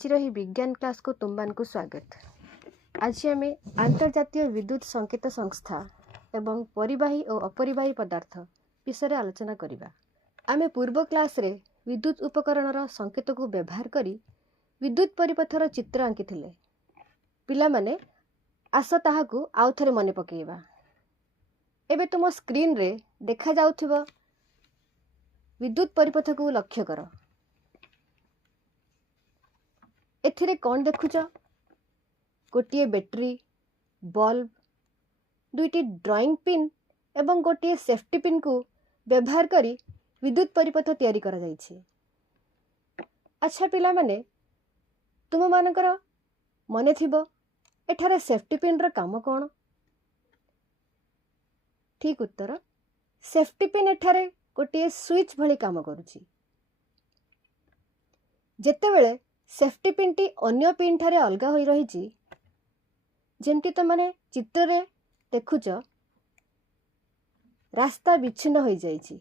आज विज्ञान क्लास को तुम मान को स्वागत। आज आम अंतर्जातीय विद्युत संकेत संस्था एवं परिवाही और अपरिवाही पदार्थ विषय आलोचना करिबा। आमे पूर्व क्लास रे विद्युत उपकरणर संकेत को व्यवहार करी विद्युत परिपथर चित्र आंकिथिले। पिला माने आस ताहाकू आउ थरे मने पकेइबा। एबे तुम स्क्रीन रे देखा जाउथिबो विद्युत परिपथ को लक्ष्य कर। एथिरे कौन देखुच? गोटे बैटरी, बल्ब, दुईटी ड्राइंग पिन एवं गोटे सेफ्टी पिन को व्यवहार करी विद्युत परिपथ तैयारी करा जाइछि। अच्छा पिला माने तुम मानकर मने थिबो एठारे सेफ्टी पिन रो काम कोन? ठीक उत्तर, सेफ्टी पिन एठारे गोटे स्विच भली काम करुछि। जेतेबेले सेफ्टी पिन टी अन्य पिन ठारे अलगा होई रहिछि, जेमती तो माने चित्र रे देखुच रास्ता विच्छिन्न होई जाइछि,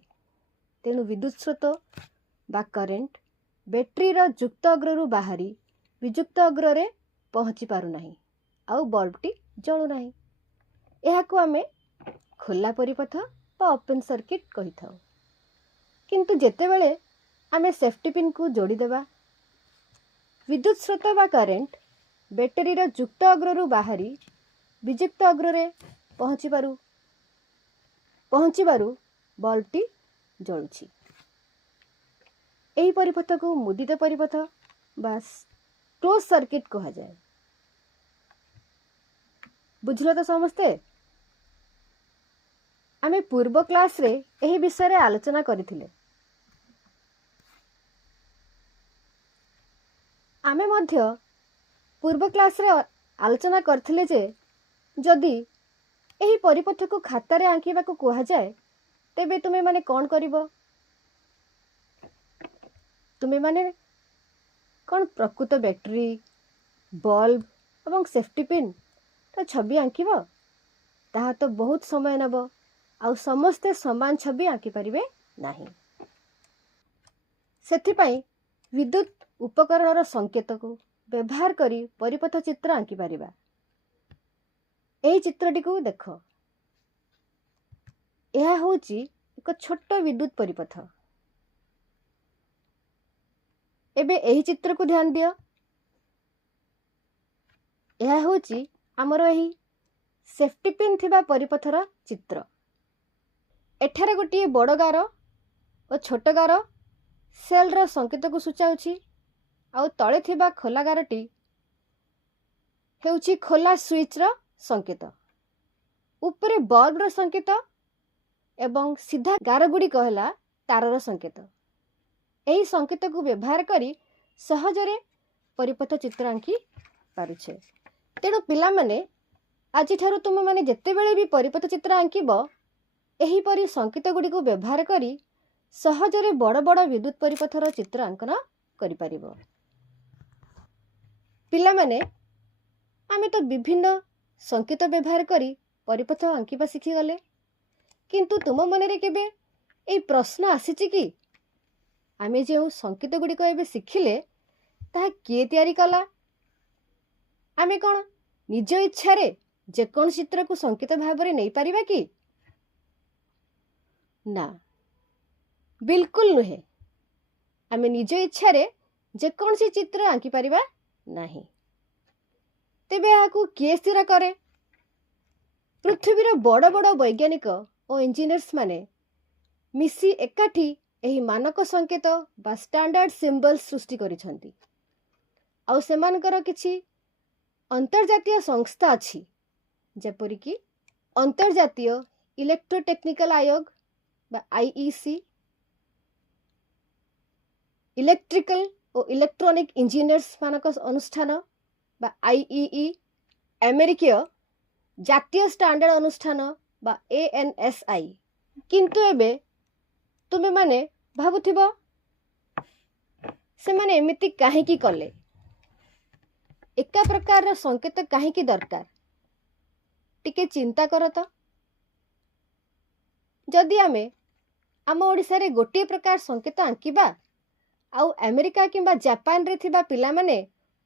तेणु विद्युत स्रोत बा करेंट बैटरी रो युक्त अग्र रु बाहरी विजुक्त अग्र रे पहुँची पारु नाही आउ बल्ब टी जळु नाही। एहाकू आमे खोला परिपथ बा ओपन सर्किट कहि थाउ। किंतु जेतेबेले आमे सेफ्टी पिन को जोड़ी देबा, विद्युत स्रोत बा करेंट बैटरी रो युक्त अग्र रु बाहरी विजुक्त अग्र रे पहुँची बारु बल्ब टी जळुछि। एही परिपथ को मुदित परिपथ बा क्लोज सर्किट कहा जाए। बुझलो तो समस्ते? आमे पूर्व क्लास रे एही विषय रे आलोचना करिथिले। आमे मध्य पूर्व क्लास रे आलोचना करथिले जे जदि एही परिपथ को खाता रे आंकिबा को कहा जाए, तेबे तुमे माने कोन करिवो? तुमे माने कोन प्रकृत बैटरी, बल्ब एवं सेफ्टी पिन तो छवि आंकिबो? ताहा तो बहुत समय नबो आउ समस्ते समान छवि आंकी परिबे नाही। सेथि पई विद्युत उपकरणर संकेत को व्यवहार करी परिपथ चित्र आंकी पारिबा। एही चित्रटी को देख। यह होची एक छोट विद्युत परिपथ। एबे एही चित्र को ध्यान दियो। यह होची हमर एही सेफ्टी पिन थिबा परिपथर चित्र। एठारे गोटी बड़ गार और छोट गार सेल रो संकेत को सूचाउछि आउ तळे थिबा खोला गारटी हेउछि खोला स्विच रो संकेत। ऊपरे बल्ब रो संकेत एवं सीधा गार गुडी कहला तार रो संकेत। एही संकेत को व्यवहार करी सहजरे परिपथ चित्र आंकी पारुछे। तेणु पिला माने आज ठारू तुम माने जेते बेले भी परिपथ चित्र आंकीबो, एही परी संकेत गुडी को व्यवहार करी सहजरे बड़ बड़ विद्युत परिपथर चित्र आंकन करि परिबो। पिला माने आमे तो विभिन्न संकेत व्यवहार करी परिपथ आंकिबा शिखि गले, किंतु तुम मन रे केबे एई प्रश्न आसीछि कि आमे जे संकेत गुडी को एबे शिखिले ताहा किए तयारी कला? आमे कोन निज इच्छा रे जे कोन चित्र को संकेत भाव रे नै परिबा कि? ना, बिल्कुल नुहे। आमे निज इच्छा रे जे कोन सी चित्र आंकी परिबा नाही। तेबे आकू किए स्थिर करे? पृथ्वीर बड़ बड़ वैज्ञानिक और इंजीनियर्स माने मिसी एकाठी एही मानक संकेत बा स्टैंडर्ड सिंबल्स सृष्टि करिसंती। आउ सेमानकर किछि अंतर्जातीय संस्था अछि, जेपरि कि अंतर्जातीय इलेक्ट्रोटेक्निकल आयोग बा IEC, इलेक्ट्रिकल और इलेक्ट्रॉनिक इंजीनियर्स मानक अनुष्ठान बा IEE, अमेरिकीय जातीय स्टैंडर्ड अनुष्ठान बा ANSI। किंतु एबे तुमे माने भाबुथिबो से माने एमिति काहेकि कले? एका प्रकार संकेत काहेकि दरकार? टिके चिंता कर तो। जदि आमे आम ओडिसा रे गोटे प्रकार संकेत आंकिबा आउ अमेरिका किंबा जापान रे थिबा पिला माने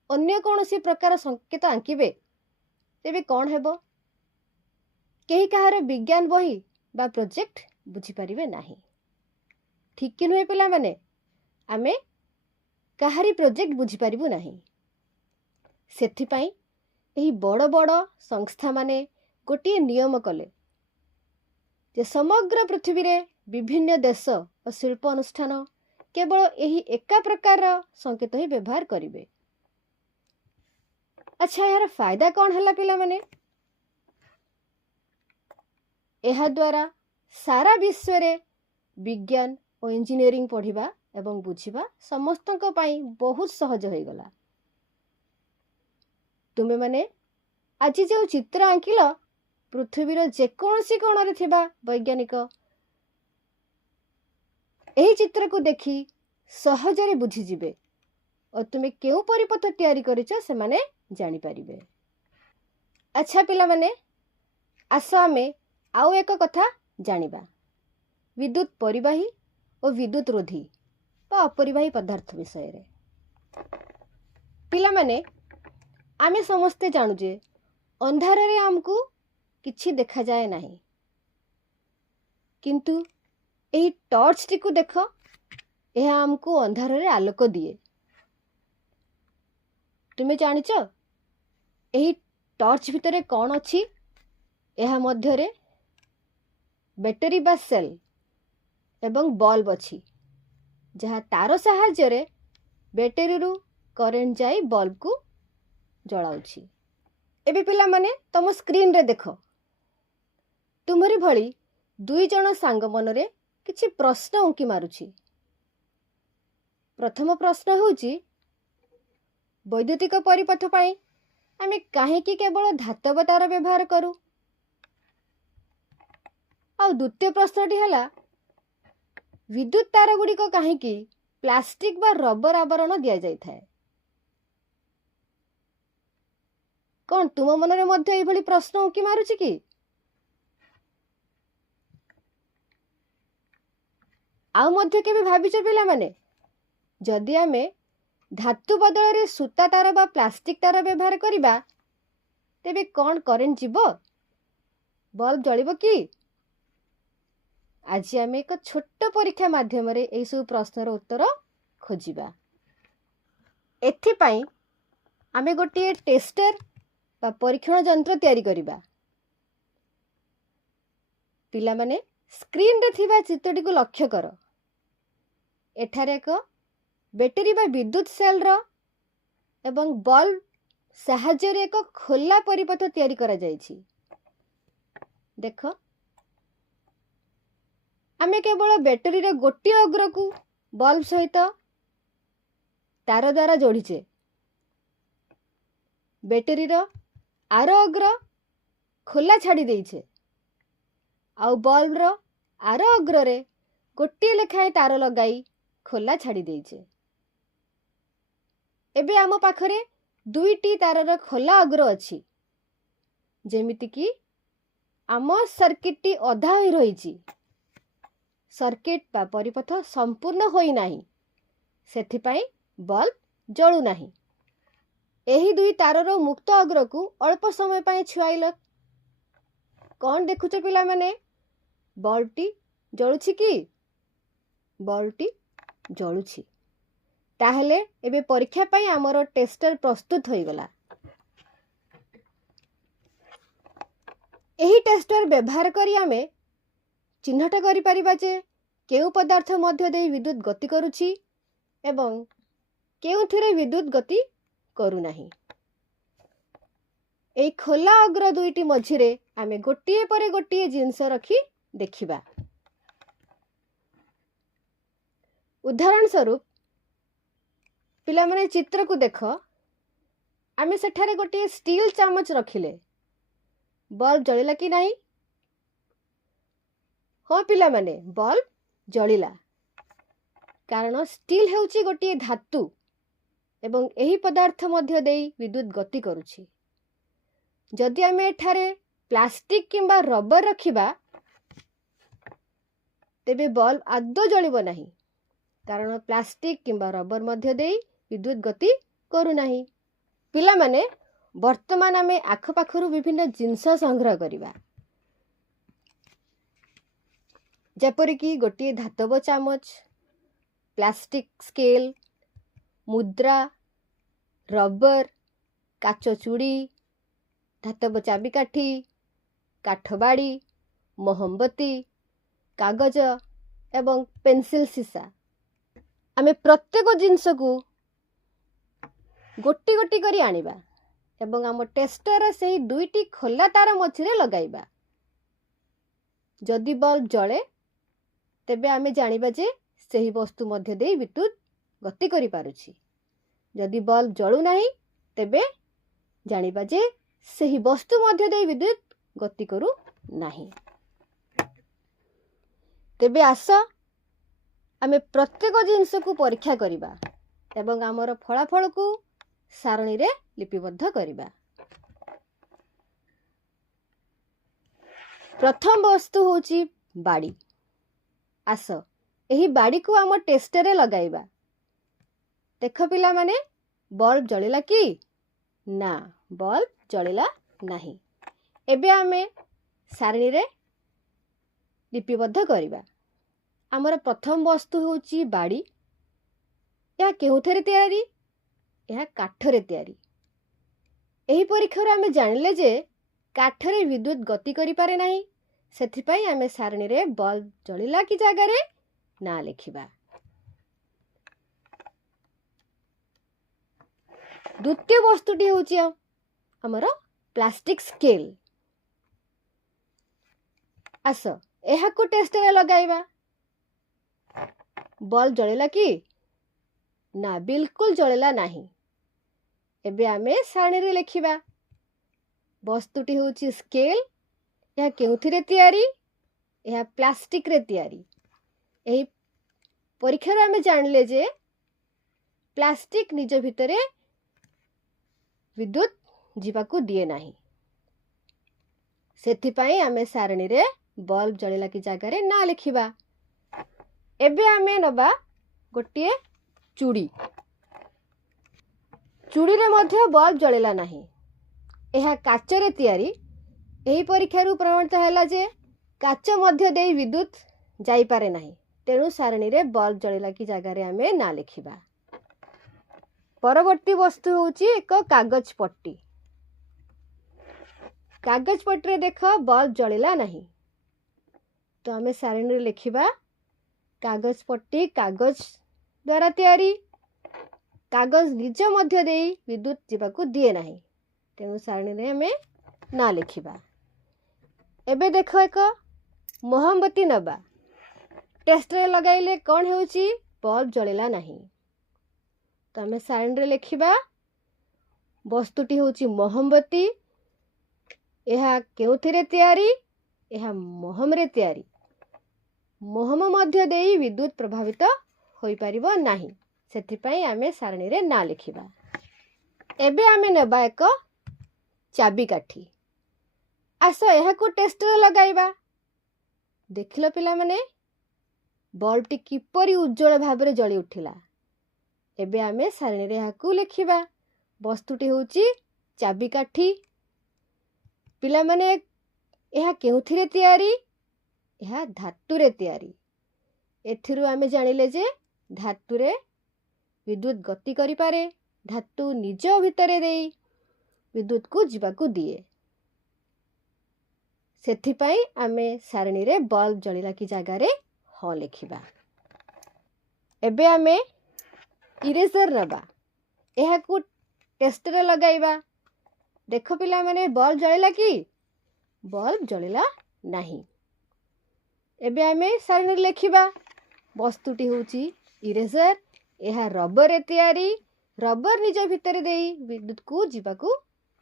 ଅନ୍ୟ କୌଣସି ପ୍ରକାର ସଂକେତ ଆଙ୍କିବେ ତେବେ କ'ଣ ହେବ? କେହି କାହାର ବିଜ୍ଞାନ ବହି ବା ପ୍ରୋଜେକ୍ଟ ବୁଝିପାରିବେ ନାହିଁ। ଠିକ୍ କି ନୁହେଁ ପିଲାମାନେ? ଆମେ କାହାରି ପ୍ରୋଜେକ୍ଟ ବୁଝିପାରିବୁ ନାହିଁ। ସେଥିପାଇଁ ଏହି ବଡ଼ ବଡ଼ ସଂସ୍ଥାମାନେ ଗୋଟିଏ ନିୟମ କଲେ ଯେ ସମଗ୍ର ପୃଥିବୀରେ ବିଭିନ୍ନ ଦେଶ ଓ ଶିଳ୍ପ ଅନୁଷ୍ଠାନ କେବଳ ଏହି ଏକା ପ୍ରକାରର ସଂକେତ ହିଁ ବ୍ୟବହାର କରିବେ। ଆଚ୍ଛା, ଏହାର ଫାଇଦା କ'ଣ ହେଲା ପିଲାମାନେ? ଏହାଦ୍ୱାରା ସାରା ବିଶ୍ୱରେ ବିଜ୍ଞାନ ଓ ଇଞ୍ଜିନିୟରିଂ ପଢ଼ିବା ଏବଂ ବୁଝିବା ସମସ୍ତଙ୍କ ପାଇଁ ବହୁତ ସହଜ ହୋଇଗଲା। ତୁମେମାନେ ଆଜି ଯେଉଁ ଚିତ୍ର ଆଙ୍କିଲ, ପୃଥିବୀର ଯେକୌଣସି କୋଣରେ ଥିବା ବୈଜ୍ଞାନିକ ଏହି ଚିତ୍ରକୁ ଦେଖି ସହଜରେ ବୁଝିଯିବେ ଓ ତୁମେ କେଉଁ ପରିପଥ ତିଆରି କରିଛ ସେମାନେ ଜାଣିପାରିବେ। ଆଚ୍ଛା ପିଲାମାନେ, ଆସ ଆମେ ଆଉ ଏକ କଥା ଜାଣିବା। ବିଦ୍ୟୁତ୍ ପରିବାହୀ ଓ ବିଦ୍ୟୁତ୍ ରୋଧୀ ବା ଅପରିବାହୀ ପଦାର୍ଥ ବିଷୟରେ। ପିଲାମାନେ, ଆମେ ସମସ୍ତେ ଜାଣୁ ଯେ ଅନ୍ଧାରରେ ଆମକୁ କିଛି ଦେଖାଯାଏ ନାହିଁ, କିନ୍ତୁ ଏହି ଟର୍ଚ୍ଚଟିକୁ ଦେଖ, ଏହା ଆମକୁ ଅନ୍ଧାରରେ ଆଲୋକ ଦିଏ। ତୁମେ ଜାଣିଛ ଏହି ଟର୍ଚ୍ଚ ଭିତରେ କ'ଣ ଅଛି? ଏହା ମଧ୍ୟରେ ବ୍ୟାଟେରୀ ବା ସେଲ୍ ଏବଂ ବଲ୍ବ ଅଛି, ଯାହା ତାର ସାହାଯ୍ୟରେ ବ୍ୟାଟେରୀରୁ କରେଣ୍ଟ ଯାଇ ବଲ୍ବକୁ ଜଳାଉଛି। ଏବେ ପିଲାମାନେ ତମ ସ୍କ୍ରିନରେ ଦେଖ, ତୁମରି ଭଳି ଦୁଇ ଜଣ ସାଙ୍ଗ ମନରେ କିଛି ପ୍ରଶ୍ନ ଉଙ୍କି ମାରୁଛି। ପ୍ରଥମ ପ୍ରଶ୍ନ ହେଉଛି, ବୈଦ୍ୟୁତିକ ପରିପଥ ପାଇଁ ଆମେ କାହିଁକି କେବଳ ଧାତବ ତାର ବ୍ୟବହାର କରୁ? ଆଉ ଦ୍ୱିତୀୟ ପ୍ରଶ୍ନଟି ହେଲା, ବିଦ୍ୟୁତ୍ ତାର ଗୁଡ଼ିକ କାହିଁକି ପ୍ଲାଷ୍ଟିକ୍ ବା ରବର ଆବରଣ ଦିଆଯାଇଥାଏ? କ'ଣ ତୁମ ମନରେ ମଧ୍ୟ ଏଇଭଳି ପ୍ରଶ୍ନ ଉଙ୍କି ମାରୁଛି କି? ଆଉ ମଧ୍ୟ କେବେ ଭାବିଛ ପିଲାମାନେ, ଯଦି ଆମେ ଧାତୁ ବଦଳରେ ସୂତା ତାର ବା ପ୍ଲାଷ୍ଟିକ୍ ତାର ବ୍ୟବହାର କରିବା, ତେବେ କ'ଣ କରେଣ୍ଟ ଯିବ? ବଲ୍ବ ଜଳିବ କି? ଆଜି ଆମେ ଏକ ଛୋଟ ପରୀକ୍ଷା ମାଧ୍ୟମରେ ଏହିସବୁ ପ୍ରଶ୍ନର ଉତ୍ତର ଖୋଜିବା। ଏଥିପାଇଁ ଆମେ ଗୋଟିଏ ଟେଷ୍ଟର ବା ପରୀକ୍ଷଣ ଯନ୍ତ୍ର ତିଆରି କରିବା। ପିଲାମାନେ, ସ୍କ୍ରିନରେ ଥିବା ଚିତ୍ରଟିକୁ ଲକ୍ଷ୍ୟ କର। ଏଠାରେ ଏକ ବ୍ୟାଟେରୀ ବା ବିଦ୍ୟୁତ୍ ସେଲ୍ର ଏବଂ ବଲ୍ବ ସାହାଯ୍ୟରେ ଏକ ଖୋଲା ପରିପଥ ତିଆରି କରାଯାଇଛି। ଦେଖ, ଆମେ କେବଳ ବ୍ୟାଟେରୀର ଗୋଟିଏ ଅଗ୍ରକୁ ବଲ୍ବ ସହିତ ତାର ଦ୍ୱାରା ଯୋଡ଼ିଛେ। ବ୍ୟାଟେରୀର ଆର ଅଗ୍ର ଖୋଲା ଛାଡ଼ି ଦେଇଛେ, ଆଉ ବଲ୍ବର ଆର ଅଗ୍ରରେ ଗୋଟିଏ ଲେଖାଏଁ ତାର ଲଗାଇ ଖୋଲା ଛାଡ଼ି ଦେଇଛେ। ଏବେ ଆମ ପାଖରେ ଦୁଇଟି ତାରର ଖୋଲା ଅଗ୍ର ଅଛି, ଯେମିତିକି ଆମ ସର୍କିଟଟି ଅଧା ହୋଇ ରହିଛି। ସର୍କିଟ ବା ପରିପଥ ସମ୍ପୂର୍ଣ୍ଣ ହୋଇନାହିଁ, ସେଥିପାଇଁ ବଲ୍ବ ଜଳୁନାହିଁ। ଏହି ଦୁଇ ତାରର ମୁକ୍ତ ଅଗ୍ରକୁ ଅଳ୍ପ ସମୟ ପାଇଁ ଛୁଆଇଲ। କ'ଣ ଦେଖୁଛ ପିଲାମାନେ? ବଲ୍ବଟି ଜଳୁଛି କି? ବଲ୍ବଟି ଜଳୁଛି। ତାହେଲେ ଏବେ ପରୀକ୍ଷା ପାଇଁ ଆମର ଟେଷ୍ଟର ପ୍ରସ୍ତୁତ ହୋଇଗଲା। ଏହି ଟେଷ୍ଟର ବ୍ୟବହାର କରି ଆମେ ଚିହ୍ନଟ କରିପାରିବା ଯେ କେଉଁ ପଦାର୍ଥ ମଧ୍ୟ ଦେଇ ବିଦ୍ୟୁତ୍ ଗତି କରୁଛି ଏବଂ କେଉଁଥିରେ ବିଦ୍ୟୁତ୍ ଗତି କରୁନାହିଁ। ଏହି ଖୋଲା ଅଗ୍ର ଦୁଇଟି ମଝିରେ ଆମେ ଗୋଟିଏ ପରେ ଗୋଟିଏ ଜିନିଷ ରଖି ଦେଖିବା। ଉଦାହରଣ ସ୍ୱରୂପ ପିଲାମାନେ ଚିତ୍ରକୁ ଦେଖ, ଆମେ ସେଠାରେ ଗୋଟିଏ ଷ୍ଟିଲ୍ ଚାମଚ ରଖିଲେ ବଲ୍ବ ଜଳିଲା କି ନାହିଁ? ହଁ ପିଲାମାନେ, ବଲ୍ବ ଜଳିଲା, କାରଣ ଷ୍ଟିଲ୍ ହେଉଛି ଗୋଟିଏ ଧାତୁ ଏବଂ ଏହି ପଦାର୍ଥ ମଧ୍ୟ ଦେଇ ବିଦ୍ୟୁତ୍ ଗତି କରୁଛି। ଯଦି ଆମେ ଏଠାରେ ପ୍ଲାଷ୍ଟିକ୍ କିମ୍ବା ରବର ରଖିବା, ତେବେ ବଲ୍ବ ଆଦୌ ଜଳିବ ନାହିଁ, କାରଣ ପ୍ଲାଷ୍ଟିକ୍ କିମ୍ବା ରବର ମଧ୍ୟ ଦେଇ ବିଦ୍ୟୁତ୍ ଗତି କରୁନାହିଁ। ପିଲାମାନେ ବର୍ତ୍ତମାନ ଆମେ ଆଖପାଖରୁ ବିଭିନ୍ନ ଜିନିଷ ସଂଗ୍ରହ କରିବା, ଯେପରିକି ଗୋଟିଏ ଧାତବ ଚାମଚ, ପ୍ଲାଷ୍ଟିକ ସ୍କେଲ, ମୁଦ୍ରା, ରବର, କାଚ ଚୁଡ଼ି, ଧାତବ ଚାବିକାଠି, କାଠ ବାଡ଼ି, ମହମବତୀ, କାଗଜ ଏବଂ ପେନସିଲ ସୀସା। ଆମେ ପ୍ରତ୍ୟେକ ଜିନିଷକୁ ଗୋଟି ଗୋଟି କରି ଆଣିବା ଏବଂ ଆମ ଟେଷ୍ଟର ସେହି 2ଟି ଖୋଲା ତାର ମଝିରେ ଲଗାଇବା। ଯଦି ବଲ୍ବ ଜଳେ ତେବେ ଆମେ ଜାଣିବା ଯେ ସେହି ବସ୍ତୁ ମଧ୍ୟ ଦେଇ ବିଦ୍ୟୁତ୍ ଗତି କରିପାରୁଛି। ଯଦି ବଲ୍ବ ଜଳୁନାହିଁ ତେବେ ଜାଣିବା ଯେ ସେହି ବସ୍ତୁ ମଧ୍ୟ ଦେଇ ବିଦ୍ୟୁତ୍ ଗତି କରୁନାହିଁ। ତେବେ ଆସ ଆମେ ପ୍ରତ୍ୟେକ ଜିନିଷକୁ ପରୀକ୍ଷା କରିବା ଏବଂ ଆମର ଫଳାଫଳକୁ ସାରଣୀରେ ଲିପିବଦ୍ଧ କରିବା। ପ୍ରଥମ ବସ୍ତୁ ହେଉଛି ବାଡ଼ି। ଆସ ଏହି ବାଡ଼ିକୁ ଆମ ଟେଷ୍ଟରେ ଲଗାଇବା। ଦେଖ ପିଲାମାନେ, ବଲ୍ବ ଜଳିଲା କି? ନା, ବଲ୍ବ ଜଳିଲା ନାହିଁ। ଏବେ ଆମେ ସାରଣୀରେ ଲିପିବଦ୍ଧ କରିବା। ଆମର ପ୍ରଥମ ବସ୍ତୁ ହେଉଛି ବାଡ଼ି। ଏହା କେଉଁଥିରେ ତିଆରି? ଏହା କାଠରେ ତିଆରି। ଏହି ପରୀକ୍ଷାରୁ ଆମେ ଜାଣିଲେ ଯେ କାଠରେ ବିଦ୍ୟୁତ୍ ଗତି କରିପାରେ ନାହିଁ। ସେଥିପାଇଁ ଆମେ ସାରଣୀରେ ବଲ୍ବ ଜଳିଲା କି ଜାଗାରେ ନାଁ ଲେଖିବା। ଦ୍ୱିତୀୟ ବସ୍ତୁଟି ହେଉଛି ଆମର ପ୍ଲାଷ୍ଟିକ ସ୍କେଲ। ଆସ ଏହାକୁ ଟେଷ୍ଟରେ ଲଗାଇବା। ବଲ୍ବ ଜଳିଲା କି? ନା, ବିଲକୁଲ ଜଳିଲା ନାହିଁ। ଏବେ ଆମେ ସାରଣୀରେ ଲେଖିବା। ବସ୍ତୁଟି ହେଉଛି ସ୍କେଲ। ଏହା କେଉଁଥିରେ ତିଆରି? ଏହା ପ୍ଲାଷ୍ଟିକରେ ତିଆରି। ଏହି ପରୀକ୍ଷାରୁ ଆମେ ଜାଣିଲେ ଯେ ପ୍ଲାଷ୍ଟିକ ନିଜ ଭିତରେ ବିଦ୍ୟୁତ୍ ଯିବାକୁ ଦିଏ ନାହିଁ। ସେଥିପାଇଁ ଆମେ ସାରଣୀରେ ବଲ୍ବ ଜଳିଲା କି ଜାଗାରେ ନାଁ ଲେଖିବା। ଏବେ ଆମେ ନେବା ଗୋଟିଏ ଚୁଡ଼ି। ଚୁଡ଼ିରେ ମଧ୍ୟ ବଲ୍ବ ଜଳିଲା ନାହିଁ। ଏହା କାଚରେ ତିଆରି। ଏହି ପରୀକ୍ଷାରୁ ପ୍ରମାଣିତ ହେଲା ଯେ କାଚ ମଧ୍ୟ ଦେଇ ବିଦ୍ୟୁତ୍ ଯାଇପାରେ ନାହିଁ। ତେଣୁ ସାରଣୀରେ ବଲ୍ବ ଜଳିଲା କି ଜାଗାରେ ଆମେ ନାଁ ଲେଖିବା। ପରବର୍ତ୍ତୀ ବସ୍ତୁ ହେଉଛି ଏକ କାଗଜ ପଟି। କାଗଜ ପଟିରେ ଦେଖ ବଲ୍ବ ଜଳିଲା ନାହିଁ। ତ ଆମେ ସାରଣୀରେ ଲେଖିବା କାଗଜ ପଟି କାଗଜ ଦ୍ୱାରା ତିଆରି। କାଗଜ ନିଜ ମଧ୍ୟ ଦେଇ ବିଦ୍ୟୁତ୍ ଯିବାକୁ ଦିଏ ନାହିଁ। ତେଣୁ ସାରଣୀରେ ଆମେ ନାଁ ଲେଖିବା। ଏବେ ଦେଖ ଏକ ମହମବତୀ ନେବା। ଟେଷ୍ଟରେ ଲଗାଇଲେ କ'ଣ ହେଉଛି? ବଲ୍ବ ଜଳିଲା ନାହିଁ। ତ ଆମେ ସାରଣୀରେ ଲେଖିବା ବସ୍ତୁଟି ହେଉଛି ମହମବତୀ। ଏହା କେଉଁଥିରେ ତିଆରି? ଏହା ମହମରେ ତିଆରି। ମହମ ମଧ୍ୟ ଦେଇ ବିଦ୍ୟୁତ୍ ପ୍ରଭାବିତ ହୋଇପାରିବ ନାହିଁ। ସେଥିପାଇଁ ଆମେ ସାରଣୀରେ ନାଁ ଲେଖିବା। ଏବେ ଆମେ ନେବା ଏକ ଚାବିକାଠି। ଆସ ଏହାକୁ ଟେଷ୍ଟରେ ଲଗାଇବା। ଦେଖିଲ ପିଲାମାନେ, ବଲ୍ବଟି କିପରି ଉଜ୍ଜଳ ଭାବରେ ଜଳି ଉଠିଲା। ଏବେ ଆମେ ସାରଣୀରେ ଏହାକୁ ଲେଖିବା। ବସ୍ତୁଟି ହେଉଛି ଚାବିକାଠି। ପିଲାମାନେ, ଏହା କେଉଁଥିରେ ତିଆରି? ଏହା ଧାତୁରେ ତିଆରି। ଏଥିରୁ ଆମେ ଜାଣିଲେ ଯେ ଧାତୁରେ ବିଦ୍ୟୁତ୍ ଗତି କରିପାରେ। ଧାତୁ ନିଜ ଭିତରେ ଦେଇ ବିଦ୍ୟୁତ୍କୁ ଯିବାକୁ ଦିଏ। ସେଥିପାଇଁ ଆମେ ସାରଣୀରେ ବଲ୍ବ ଜଳିଲା କି ଜାଗାରେ ହଁ ଲେଖିବା। ଏବେ ଆମେ ଇରେଜର ନେବା। ଏହାକୁ ଟେଷ୍ଟରେ ଲଗାଇବା। ଦେଖ ପିଲାମାନେ, ବଲ୍ବ ଜଳିଲା କି? ବଲ୍ବ ଜଳିଲା ନାହିଁ। ଏବେ ଆମେ ସାରଣୀରେ ଲେଖିବା। ବସ୍ତୁଟି ହେଉଛି ଇରେଜର। ଏହା ରବରରେ ତିଆରି। ରବର ନିଜ ଭିତରେ ଦେଇ ବିଦ୍ୟୁତ୍କୁ ଯିବାକୁ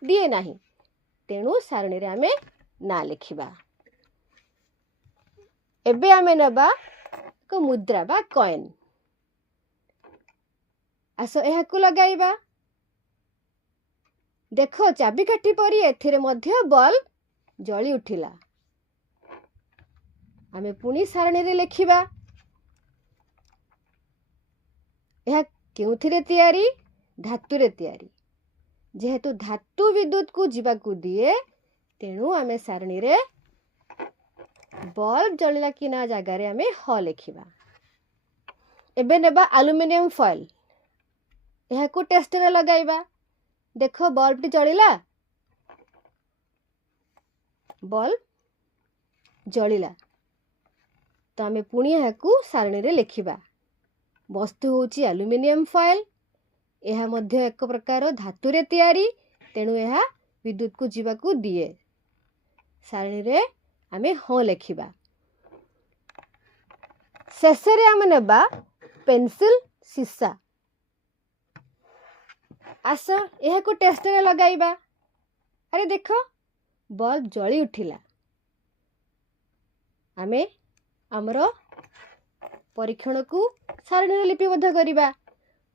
ଦିଏ ନାହିଁ। ତେଣୁ ସାରଣୀରେ ଆମେ ନାଁ ଲେଖିବା। ଏବେ ଆମେ ନେବା ଏକ ମୁଦ୍ରା ବା କଏନ୍। ଆସ ଏହାକୁ ଲଗାଇବା। ଦେଖ, ଚାବିକାଠି ପରି ଏଥିରେ ମଧ୍ୟ ବଲ୍ବ ଜଳି ଉଠିଲା। ଆମେ ପୁଣି ସାରଣୀରେ ଲେଖିବା। ଏହା କେଉଁଥିରେ ତିଆରି? ଧାତୁରେ ତିଆରି। जेहेतु धातु विद्युत को जीवाकू दिए तेणु आमे सारणी रे बल्ब जलिला कि ना जगार आमे ह लिखिबा। एबे नेबा एल्युमिनियम फॉइल यह को टेस्ट रे लगाइबा। देखो बल्ब टी जलिला, बल्ब जलिला तो आमे पुणी यह को सारणी रे लिखिबा। वस्तु होची एल्युमिनियम फॉइल, यह मध्य एक प्रकार धातु रे तैयारी तेणु यह विद्युत को जीवा को दिए। सारणी रे आमे ह लिखिबा। शेषरे आमे नेबा पेंसिल सीसा। आस यह को टेस्ट रे लगाइबा। अरे देखो बल्ब जली उठिला। आमे हमरो परीक्षण को सारणी रे लिपिबद्ध करिबा।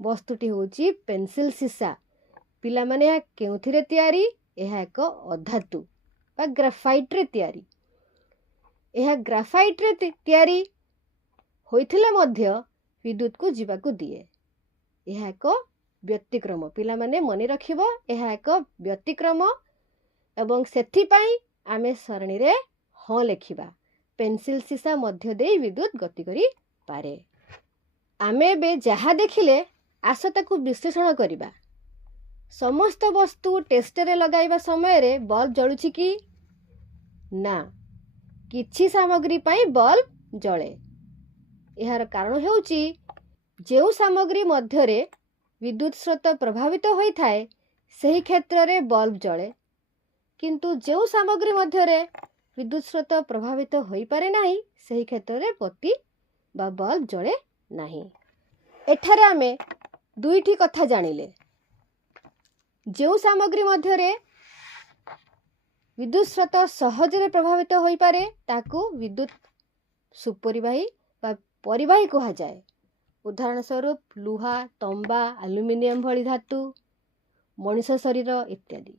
वस्तुटी होची पेंसिल सीसा। पिला माने या केउथिरे तैयारी? यह एक अधातु बा ग्राफाइट रे तैयारी। यह ग्राफाइट रे तैयारी होइथिले मध्य विद्युत को जीवा को दिए। यह एक व्यतिक्रम। पिला माने मने रखिबो यह एक व्यतिक्रम एवं सेथि पई आमे सरणी रे ह लिखिबा। पेंसिल सीसा मध्य दे विद्युत गति करि पारे। आमे बे जहा देखिले आस ताकू विश्लेषण करिबा। समस्त वस्तु टेस्ट रे लगाइबा समय रे बल्ब जळुछि कि ना? किछि सामग्री पई बल्ब जळे। एहार कारण हेउछि जेउ सामग्री मध्य रे विद्युत स्रोत प्रभावित होई थाए सही क्षेत्र रे बल्ब जळे, किंतु जेउ सामग्री मध्य रे विद्युत स्रोत प्रभावित होई पारे नाही सही क्षेत्र रे बत्ती बा बल्ब जळे नाही। एठारे आमे दुईटी कथा जानिले। जेउ सामग्री मध्य रे विद्युत स्रोत सहजरे प्रभावित होई पारे ताकू विद्युत सुपरिवाही बा परिवाही कहा जाए। उदाहरण स्वरूप लुहा, तंबा, एल्युमिनियम भली धातु, मनुष्य शरीर इत्यादि।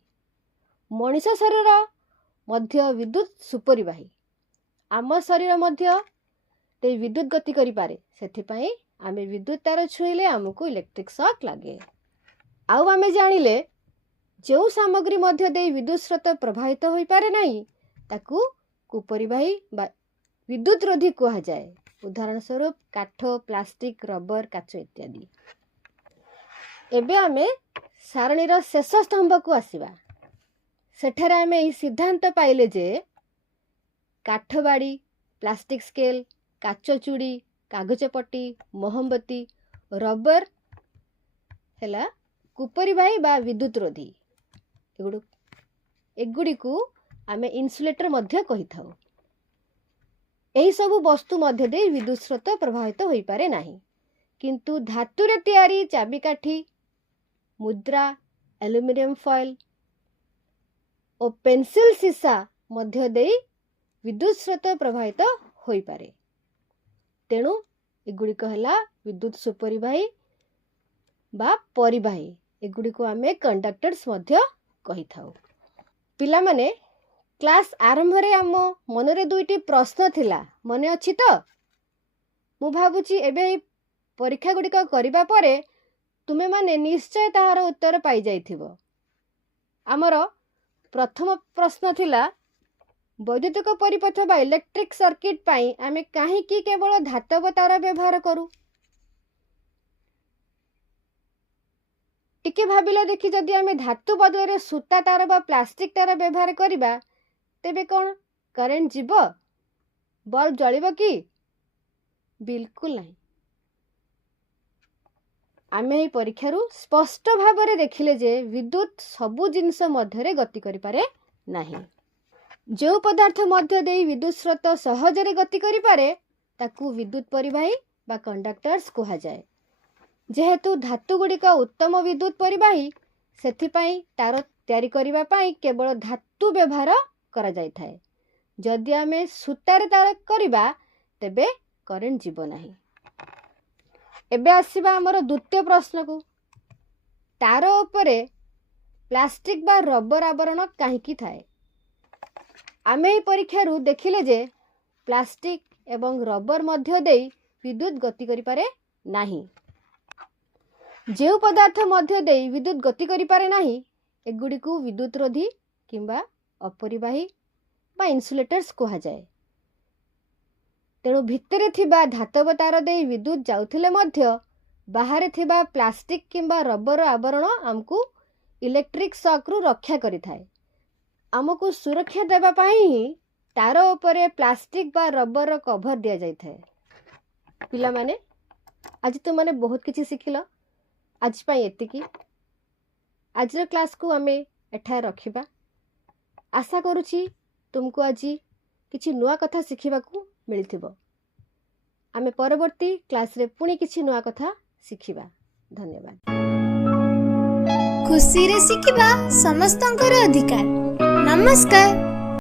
मनुष्य शरीर मध्य विद्युत सुपरिवाही। आम शरीर मध्य ते विद्युत गति करि पारे। सेथि पई आमे विद्युत तार छुईले हमको इलेक्ट्रिक शॉक लागे। आउ आमे जानिले जो सामग्री मध्य दे विद्युत स्रोत प्रभावित होई पारे नाही ताकू कुपरिवाही बा विद्युत रोधी कहा जाए। उदाहरण स्वरूप काठ, प्लास्टिक, रबर, काच इत्यादि। एबे आमे सारणीर शेष स्तंभ को आसीबा। सेठारे आमे ई सिद्धांत पाइले जे काठ बाड़ी, प्लास्टिक स्केल, काच चूड़ी, कागज पट्टी, मोहम्बती, रबर हेला कुपरिवाही बा विद्युत रोधी। एगुड़ी को आमे इन्सुलेटर मध्य कहि थाउ। एही सबु वस्तु मध्य दे विद्युत स्रोत प्रभावित होई पारे नाही, किंतु धातु रे तैयारी चाबिकाठी, मुद्रा, एल्युमिनियम फॉइल और पेंसिल सीसा मध्य दे विद्युत स्रोत प्रभावित होई पारे। तेणु एगुड़ी कहला विद्युत सुपरिवाही बा परिवाही। एगुड़ी को आमे कंडक्टर्स मध्य कहि थाउ। पिला माने क्लास आरंभ रे आम मनरे दुईटी प्रश्न थिला, मने अछि तो? मु भाबुची एबे परीक्षा गुडी करिबा परे तुमे माने निश्चय ताहार उत्तर पाई जाइथिबो। आमर प्रथम प्रश्न थिला वैद्युतिक परिपथ बा इलेक्ट्रिक सर्किट पाई आमे काहेकि केवल धातव तार व्यवहार करू? टिके भाबिलो देखि जदि आमे धातु बदले सूता तार बा प्लास्टिक तार व्यवहार करिबा तेबे कोन करेंट जीवो? बल्ब जलिबो कि? बिल्कुल नहीं। आमे ही परीक्षारू स्पष्ट भाबरे देखिले जे विद्युत सबु जिनिस मध्यरे गति करि पारे नाही। जो पदार्थ मध्य देई विद्युत स्रोत सहजरे गति करि पारे ताकू विद्युत परिवाही बा कंडक्टर्स कहा जाए। जेहेतु धातु गुड़िक उत्तम विद्युत परिवाही सेथिपाई तार तैयारी करिबा पाई केवल धातु व्यवहार करा जाय थाए। जदि आमे सूतार तार करिबा तेबे करेंट जीव नाही। एबे आसीबा हमर द्वितीय प्रश्न को। तार उपरे प्लास्टिक बा रबर आवरण काहेकि थाए? आमे ही परीक्षारू देखिले जे प्लास्टिक एवं रबर मध्य देई विद्युत गति करि पारे नाही। जेउ पदार्थ मध्य देई विद्युत गति करि पारे नाही एगुड़िक विद्युत रोधी किंबा अपरिवाही बा इन्सुलेटर्स कहुए। तेणु भितरे थिबा धातव तार दे विद्युत जाउथिले मध्य बाहर थिबा प्लास्टिक किंबा रबर आवरण आमको इलेक्ट्रिक शॉक रु रक्षा करिथाए। आमको सुरक्षा देबा पाई ही तार उपरे प्लास्टिक बा रबर कभर दिया जाइथाए। पिला माने आज तुम माने बहुत किछि सिखिलो। आज पाई एतिकी। आज क्लास को आमे एठा रखिबा। आशा करूछि तुमको आज किछि नुआ कथा सिखिबा को मिलथिबो। आमे परवर्ती क्लास रे पुणी किछि नुआ कथा सिखिबा। धन्यवाद। खुशी रे सिखिबा समस्तंकर अधिकार। नमस्कार।